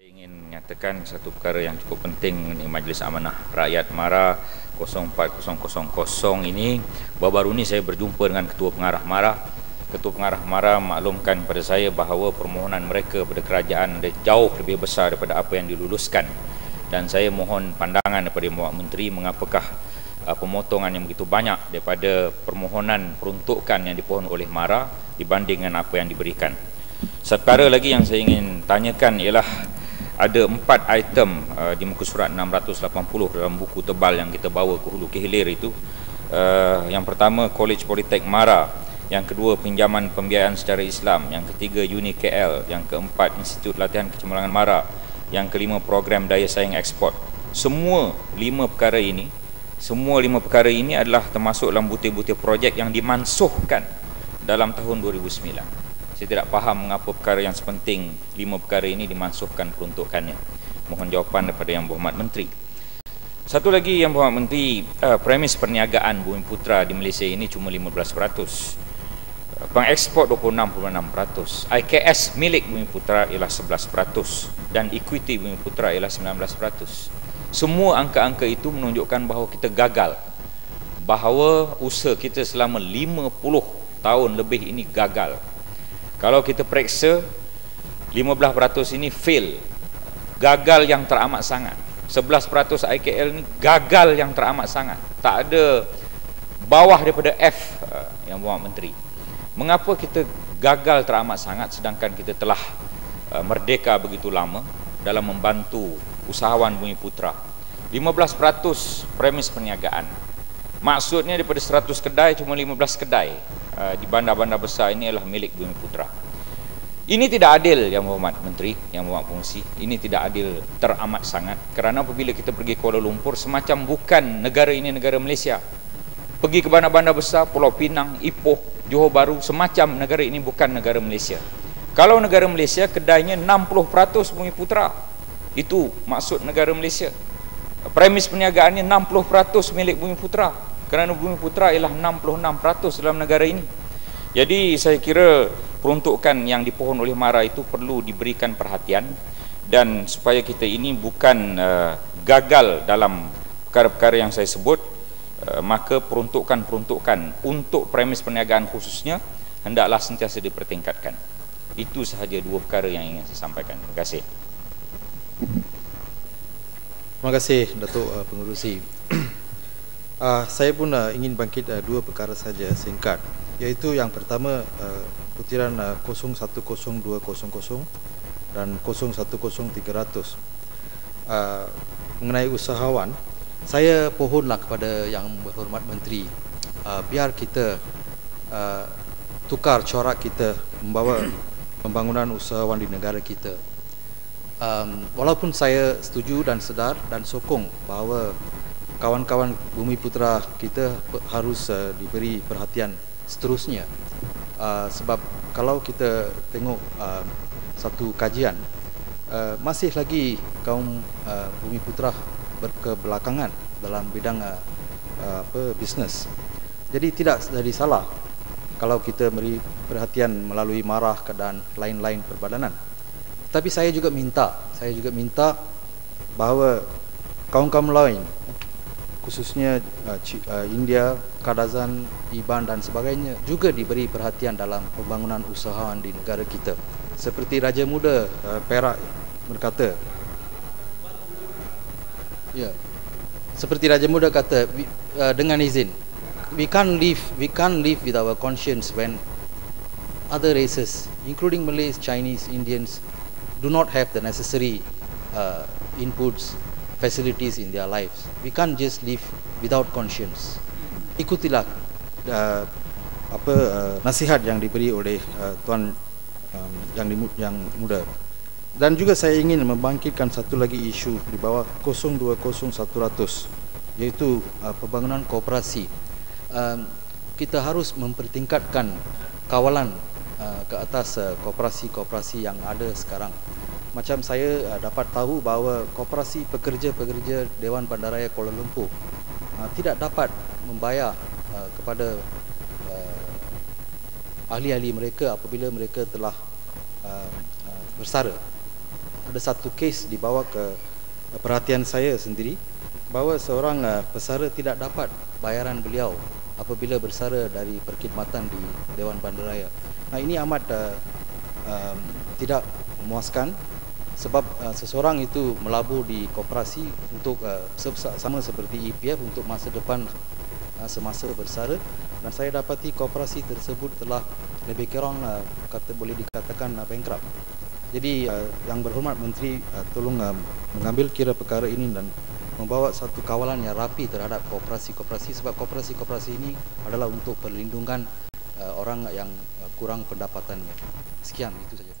Saya ingin menyatakan satu perkara yang cukup penting di Majlis Amanah Rakyat MARA 04000 ini. Baru-baru ini saya berjumpa dengan Ketua Pengarah MARA. Ketua Pengarah MARA maklumkan kepada saya bahawa permohonan mereka kepada kerajaan ada jauh lebih besar daripada apa yang diluluskan. Dan saya mohon pandangan daripada Bapak Menteri mengapakah pemotongan yang begitu banyak daripada permohonan peruntukan yang dipohon oleh MARA dibanding dengan apa yang diberikan. Satu perkara lagi yang saya ingin tanyakan ialah ada 4 item di muka surat 680 dalam buku tebal yang kita bawa ke hulu ke hilir itu. Yang pertama College Politek MARA, yang kedua pinjaman pembiayaan secara Islam, yang ketiga Uni KL, yang keempat Institut Latihan Kecemerlangan MARA, yang kelima program daya saing ekspor. Semua lima perkara ini adalah termasuk dalam butir-butir projek yang dimansuhkan dalam tahun 2009. Saya tidak faham mengapa perkara yang sepenting 5 perkara ini dimansuhkan peruntukannya. Mohon jawapan daripada Yang Berhormat Menteri. Satu lagi Yang Berhormat Menteri, premis perniagaan Bumiputra di Malaysia ini cuma 15%. Pengekspor 26.6%. IKS milik Bumiputra ialah 11% dan equity Bumiputra ialah 19%. Semua angka-angka itu menunjukkan bahawa kita gagal. Bahawa usaha kita selama 50 tahun lebih ini gagal. Kalau kita periksa 15% ini fail, gagal yang teramat sangat. 11% IKL ni gagal yang teramat sangat. Tak ada bawah daripada F, Yang Berhormat Menteri. Mengapa kita gagal teramat sangat sedangkan kita telah merdeka begitu lama dalam membantu usahawan Bumiputra? 15% premis perniagaan. Maksudnya daripada 100 kedai cuma 15 kedai di bandar-bandar besar ini adalah milik Bumiputra. Ini tidak adil Yang Berhormat Menteri, Yang Berhormat Pengerusi. Ini tidak adil teramat sangat. Kerana apabila kita pergi Kuala Lumpur, semacam bukan negara ini negara Malaysia. Pergi ke bandar-bandar besar, Pulau Pinang, Ipoh, Johor Bahru, semacam negara ini bukan negara Malaysia. Kalau negara Malaysia, kedainya 60% Bumiputra. Itu maksud negara Malaysia. Premis perniagaannya 60% milik Bumiputra, kerana Bumiputra ialah 66% dalam negara ini. Jadi saya kira peruntukan yang dipohon oleh MARA itu perlu diberikan perhatian, dan supaya kita ini bukan gagal dalam perkara-perkara yang saya sebut, maka peruntukan-peruntukan untuk premis perniagaan khususnya hendaklah sentiasa dipertingkatkan. Itu sahaja 2 perkara yang ingin saya sampaikan. Terima kasih. Terima kasih Datuk Pengerusi. Saya pun ingin bangkit 2 perkara saja singkat, iaitu yang pertama butiran 010200 dan 010300 mengenai usahawan. Saya pohonlah kepada Yang Berhormat Menteri, biar kita tukar corak kita membawa pembangunan usahawan di negara kita. Walaupun saya setuju dan sedar dan sokong bahawa kawan-kawan Bumiputra kita harus diberi perhatian seterusnya, sebab kalau kita tengok satu kajian, masih lagi kaum Bumiputra berkebelakangan dalam bidang bisnes. Jadi tidak jadi salah kalau kita beri perhatian melalui MARA dan lain-lain perbadanan. Tapi saya juga minta bahawa kaum-kaum lain, khususnya India, Kadazan, Iban dan sebagainya, juga diberi perhatian dalam pembangunan usahawan di negara kita. Seperti Raja Muda Perak berkata, ya, seperti Raja Muda kata, dengan izin, we can't live with our conscience when other races, including Malays, Chinese, Indians, do not have the necessary inputs, facilities in their lives. We can't just live without conscience. Ikutilah nasihat yang diberi oleh Tuan yang muda. Dan juga saya ingin membangkitkan satu lagi isu di bawah 020100, iaitu pembangunan koperasi. Kita harus mempertingkatkan kawalan ke atas koperasi-koperasi yang ada sekarang. Macam saya dapat tahu bahawa koperasi pekerja-pekerja Dewan Bandaraya Kuala Lumpur tidak dapat membayar kepada ahli-ahli mereka apabila mereka telah bersara. ada satu kes dibawa ke perhatian saya sendiri bahawa seorang pesara tidak dapat bayaran beliau apabila bersara dari perkhidmatan di Dewan Bandaraya. Ini amat tidak memuaskan sebab seseorang itu melabur di koperasi untuk sama seperti EPF untuk masa depan semasa bersara, dan saya dapati koperasi tersebut telah lebih kurang boleh dikatakan bankrupt. Jadi Yang Berhormat Menteri tolong mengambil kira perkara ini dan membawa satu kawalan yang rapi terhadap koperasi-koperasi, sebab koperasi-koperasi ini adalah untuk perlindungan orang yang kurang pendapatannya. Sekian, itu saja.